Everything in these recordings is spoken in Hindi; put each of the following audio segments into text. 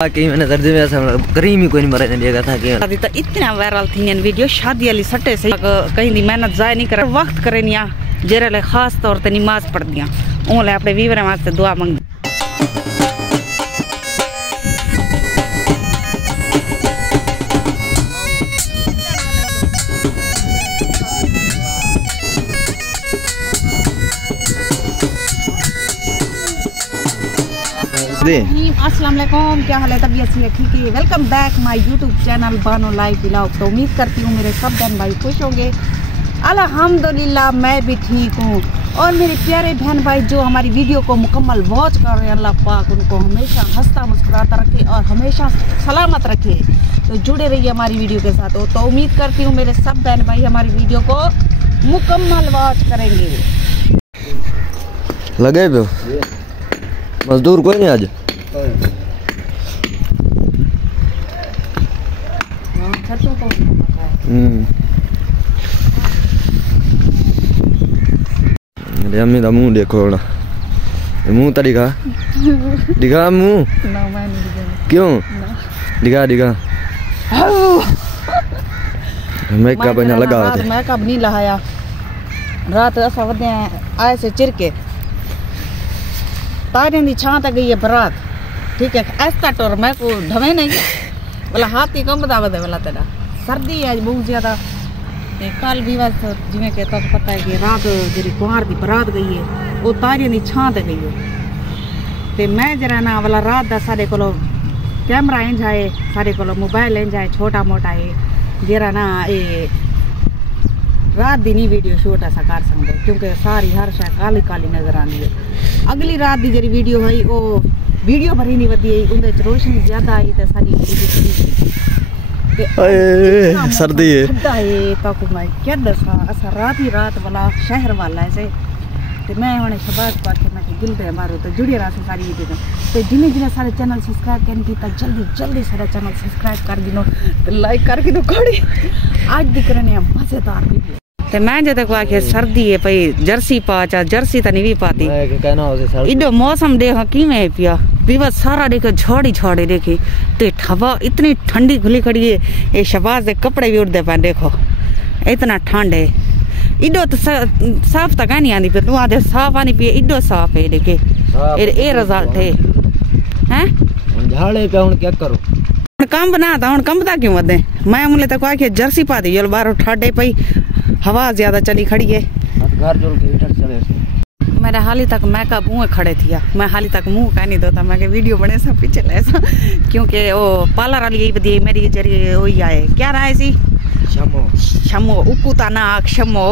कि मैंने दर्जे में ऐसा करीम ही कोई नहीं मरने देगा था कि शादी तो इतना वायरल थी इन वीडियो शादी वाली सट्टे से कहीं दी मेहनत जाय नहीं कर वक्त करे निया जेरे ले खास तौर पे नमाज पढ़ दिया ओले अपने वीवर वास्ते दुआ मांग अस्सलाम वालेकुम, क्या हाल है? तबीयत से ठीक है। Welcome back my YouTube channel Bano life vlog. तो उम्मीद करती हूँ मेरे सब बहन भाई खुश होंगे। अल्हम्दुलिल्लाह मैं भी ठीक हूँ। और मेरे प्यारे बहन भाई जो हमारी वीडियो को मुकम्मल वॉच कर रहे हैं, अल्लाह पाक उनको हमेशा हंसता मुस्कुराता रखे और हमेशा सलामत रखे। तो जुड़े रहिए हमारी वीडियो के साथ। तो उम्मीद करती हूँ मेरे सब बहन भाई हमारी वीडियो को मुकम्मल वॉच करेंगे। लगे पे मजदूर कोई नहीं आज अम्मी का मुंह देखो मुंह तो दिखा दिखा मुंह क्यों दिखा दिखा मेकअप बना लगा मेकअप नहीं लगाया रात ऐसा वदे आए से चिरके तारे दी छां तक गई है बरात। ठीक है ऐसा टोर मैं को ढवे नहीं बोला हाथी कम बता बदे वाला तेरा सर्दी है बहुत ज्यादा। कल भी बस जिमें के तक पता है कि रात जी कुहार की बरात गई है वो तारे दी छां तक गई है। ते मैं जरा ना वाला रात दा सारे कोलो कैमरा इंज आए सारे कोलो मोबाइल इंज आए छोटा मोटा है जरा ना ये रात दी नहीं वीडियो शूट ऐसा कर सकते क्योंकि सारी हर शय काली काली नजर आती है। अगली रात दी जी वीडियो है वो वीडियो भरी नहीं वधी उनके रोशनी ज्यादा आई तो सारी सर्दी है तो मैं क्या दसा असा रात ही रात वाला शहर वाला ऐसे तो मैं हम शबाज पा के मैं दिल दे मारो तो जुड़ी रहा सारी वीडियो तो जिन्हें जिन्हें सारे चैनल सब्सक्राइब करने की तो जल्दी जल्दी सारा चैनल सब्सक्राइब कर गिनो तो लाइक कर गिनो कोड़ी आज दिख रहे हैं मजेदार वीडियो। ते मैं जब तक आखे सर्दी है पई जर्सी पा चा जर्सी तो नहीं भी पाती इडो मौसम देखो किमें पिया दिवस सारा देखो झोड़ी छोड़े देखे तो हवा इतनी ठंडी खुली खड़ी है ये शबाज के कपड़े भी उड़ते पे देखो इतना ठंड है इडो तो साफ तक नहीं आती पे तू आधे साफ आनी पिए इडो साफ है देखे ये रिजल्ट है हैं झाड़े पे हुन क्या करो काम बनाता हूँ कम बता क्यों बदे मैं मुले तक आखे जर्सी पा दी जो बाहर ठाडे पई हवा ज्यादा चली खड़ी है घर जोड़ के इधर चले मेरा हाली तक मेकअप मुँह खड़े थिया मैं हाली तक मुंह का नहीं धोता मैं वीडियो बने सब पीछे ऐसा क्योंकि वो पार्लर वाली यही बदी मेरी जरिए वही आए क्या रहा है सी शमो शमो उकुता ना आख शमो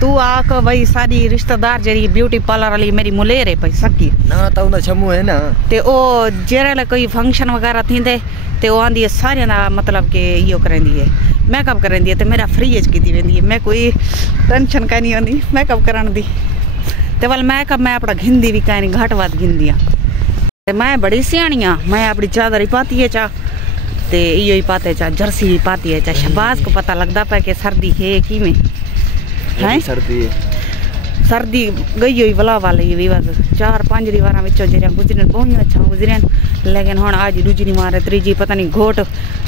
तू आक भाई सारी रिश्तेदार जरी ब्यूटी पार्लर वाली मेरी मुलेर है भाई सकी ना तो ना शमो है ना ते ओ जेरे कोई फंक्शन वगैरह थींदे ते ओ आंदी सारे ना मतलब के यो करेंदी है मेकअप करेंदी है ते मेरा फ्री एज की वेंदी है मैं कोई टेंशन का नहीं होंदी मेकअप कराने दी ते वाल मेकअप मैं अपना घिंदी भी कहीं घट वध घिंदियां ते मैं बड़ी सियाणी हां मैं अपनी चादर ही पाती है चा ते इयो ही पाते चा जर्सी ही पाती है चा शबाज को पता लगता पे कि सर्दी है कि में है सर्दी गई हुई बला वाले भी बस 4-5 दीवार विचों जरिया गुजरन बहुत अच्छा गुजरन लेकिन हुन आज दूजी मारे त्रीजी पता नहीं घोट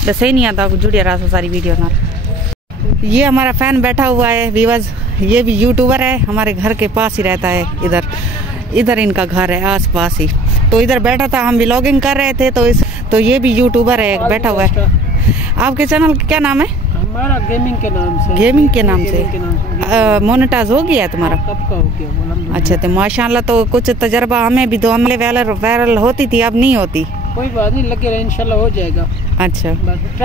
दसे नहीं आता जुड़िया रहा सारी वीडियो ना। ये हमारा फैन बैठा हुआ है वीवर्स ये भी यूट्यूबर है हमारे घर के पास ही रहता है इधर इनका घर है आस पास ही तो इधर बैठा था हम व्लॉगिंग कर रहे थे तो ये भी यूट्यूबर है बैठा हुआ है। आपके चैनल का क्या नाम है? हमारा गेमिंग के नाम से मोनेटाइज हो गया है तुम्हारा? कब का हो गया? अच्छा तो माशाल्लाह तो कुछ तजर्बा हमें भी दो हमें वायरल होती थी अब नहीं होती कोई बात नहीं लगे रहे इंशाल्लाह हो जाएगा। अच्छा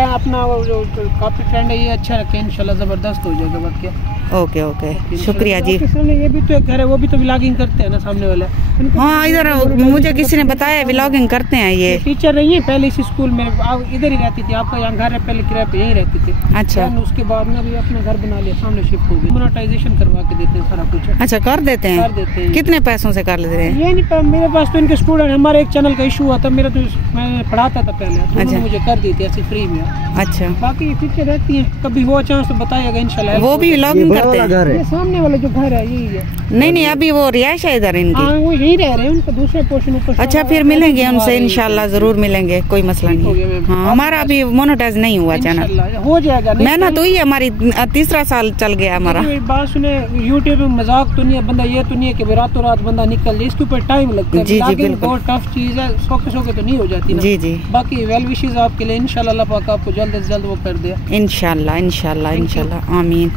अपना जो काफी ट्रेंड है ये अच्छा रखे इंशाल्लाह जबरदस्त हो जाएगा बात क्या। ओके शुक्रिया जी। ये भी तो घर है वो भी तो व्लॉगिंग करते हैं ना सामने वाले। हाँ इधर मुझे किसी ने बताया व्लॉगिंग करते हैं ये टीचर रही है पहले इसी स्कूल में इधर ही रहती थी आपका यहाँ घर है पहले किराए पे यही रहती थी। अच्छा उसके बाद में भी अपना घर बना लिया सामने शिफ्ट हो गई मोनेटाइजेशन करवा के देते हैं सारा कुछ। अच्छा कर देते हैं कितने पैसों से कर लेते हैं? ये नहीं मेरे पास तो इनके स्टूडेंट हमारे एक चैनल का इशू हुआ था मेरा तो मैं पढ़ाता था पहले मुझे कर देते हैं ऐसे फ्री में। अच्छा, बाकी पिक्चर रहती है, कभी वो चांस तो बताइएगा इंशाल्लाह। वो भी व्लॉगिंग ये बड़ा करते वाला हैं? घर है। ये सामने वाला जो घर है यही है। नहीं, अभी वो रिहाइश है इधर इनकी। हाँ, वो यही रह रहे हैं, उनका दूसरा पोर्शन ऊपर। अच्छा, फिर मिलेंगे उनसे इंशाल्लाह, जरूर मिलेंगे, कोई मसला नहीं। हाँ, हमारा अभी मोनेटाइज नहीं हुआ चैनल, इंशाल्लाह हो जाएगा। मेहनत हुई है हमारी, तीसरा साल चल गया हमारा। बात सुने, यूट्यूब में मजाक तो नहीं है, बंदा ये तो नहीं है कि रातों रात बंदा निकल जाए, इसके ऊपर टाइम लगता है। जी, बिल्कुल। बहुत टफ चीज है, सोके तो नहीं हो जाती ना। जी। बाकी वेल विशेस आपके लिए, इंशाल्लाह अल्लाह पाक आपको जल्द से जल्द वो कर दे। इंशाल्लाह आमीन।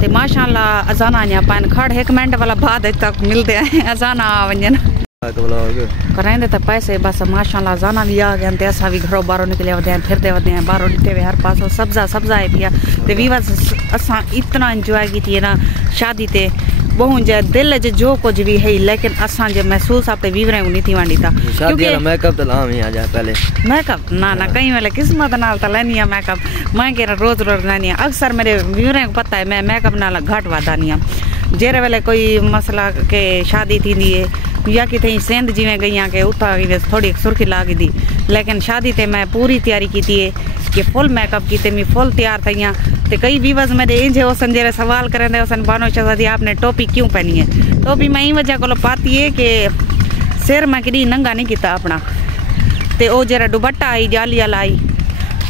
ते माशाल्लाह अजान आने पान खड़ 1 मिनट वाला बाद तक मिलते हैं, अजान आ वंजन करेंदे त पैसे बस माशाल्लाह अजाना भी आ गए, असा भी घरों बाहरों निकले वदे फिरदे वदे बाहरों निकले हर पासों सब्जा है पिया। ते वीवर्स असा इतना एंजॉय की ना शादी ते, बहु जे दिल ज जो कुछ भी है, लेकिन असा जे महसूस आपे वीवरे नहीं थी वांडी था। शादी वाला मेकअप तो लाम ही आ जा पहले। मेकअप ना कई वेले किस्मत नाल त लेनी है मेकअप, मैं के रोज लेनी है। अक्सर मेरे वीवरे को पता है मैं मेकअप नाल घट वादानी है। जेरे वेले कोई मसला के शादी थी है या कि थी सेंध जिवें गई के उठा थोड़ी सुर्खी लागी दी, लेकिन शादी ते मैं पूरी तैयारी की थी कि फुल मेकअप की मैं फुल तैयार थी। तो कई व्यूवर्स मेरे इंज होसन जेरे सवाल करेंदे होसन बानो शहजादी आपने टोपी क्यों पहनी है? टोपी मैं ई वजह को पाती है कि सिर मैं कि नंगा नहीं किया अपना, तो वो जरा दुपट्टा आई जाली वाला आई,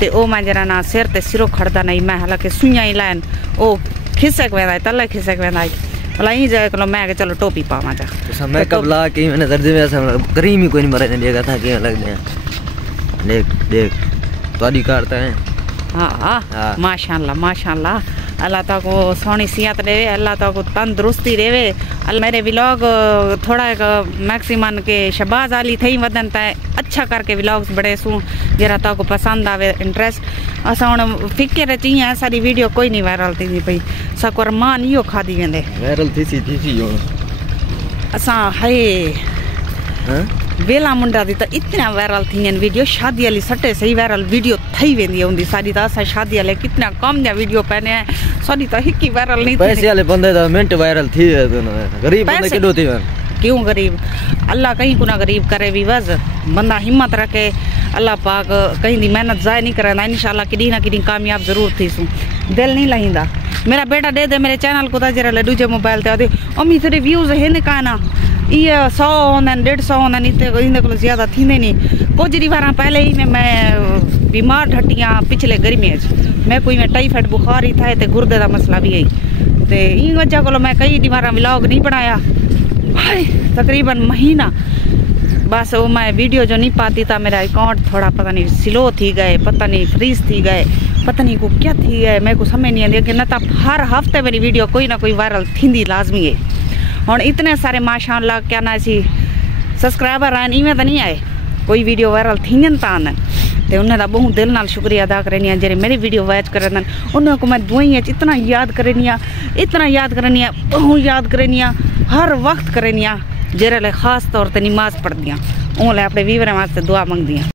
तो वो मैं जरा ना सिर ते सिरों खड़दा नहीं, मैं हालांकि सुइयां ही लाइन वो खिसक वेंदा तले खिसक वेंदा भला ई जाए को मैं के चलो टोपी पावा जा। तो मेकअप ला के मैंने दर्जे में ऐसा करीम ही कोई नहीं मरे ने देखा था कि लगते हैं। देख तो करता है। हाँ माशाल्लाह अल्लाह ताला को सोनी सिहत देवे, अल्लाह ताला को तंदुरुस्ती देवे। मेरे व्लॉग थोड़ा मैक्सिमम के शहबाज अली थी वदन त अच्छा करके व्लॉग्स बड़े सू जरा ता को पसंद आवे इंटरेस्ट। असा हुन फिक्र ची सारी वीडियो कोई नहीं वायरल थी पई, सको मान इहो खादी वेंदे वायरल थी हो असा है वेला मुंडा दी त इतना वायरल थी वीडियो, शादी वाली सटे सही वायरल वीडियो थी वेंदी होंदी सारी। त असा शादी वाले कितना कम जा वीडियो पहने सारी त हिकी वायरल नहीं थी। पैसे वाले बंदे तो मिनट वायरल थी, गरीब बंदे केडो थी क्यों गरीब? अल्लाह कहीं को ना गरीब करे भी बस बंदा हिम्मत रखे, अल्लाह पाक कहीं दी मेहनत ज़ाय नहीं करेंदा, इंशाल्लाह किडी ना किडी कामयाब जरूर थी सू, दिल नहीं लहींदा। मेरा बेटा दे मेरे चैनल को जरा लड्डू जे मोबाइल ते आदे अम्मी तेरे व्यूज़ है का ना ये 100 होंदन 150 होंदन, इतने को ज़्यादा थींदे नहीं। कुछ दी बार पहले ही मैं बीमार ठटियाँ पिछले गर्मियों मैं कोई मैं टाइफाइड बुखार ही था, गुर्दे का मसला भी है, तो इन वजह को मैं कई बार व्लॉग नहीं बनाया तकरीबन महीना। बस वो मैं वीडियो जो नहीं पाती था, मेरा अकाउंट थोड़ा पता नहीं स्लो थी गए, पता नहीं फ्रीज थी गए, पता नहीं को क्या थी गए, मेरे को समझ नहीं आती कि न तो हर हफ्ते मेरी वीडियो कोई ना कोई वायरल थी लाजमी है। और इतने सारे माशाअल्लाह क्या ना सी सब्सक्राइबर आन इवें तो नहीं आए, कोई वीडियो वायरल थी तो आन, तो उन्हें बहुत दिल नाल शुक्रिया अदा करनी जेरे मेरी वीडियो वॉच करन, उन्हें को मैं दुआई इतना याद करनी बहुत याद करनी हर वक्त करनी जेरे खास तौर पर नमाज पढ़दियाँ, उन्हें अपने वीवरें वास्ते दुआ मंगदियाँ।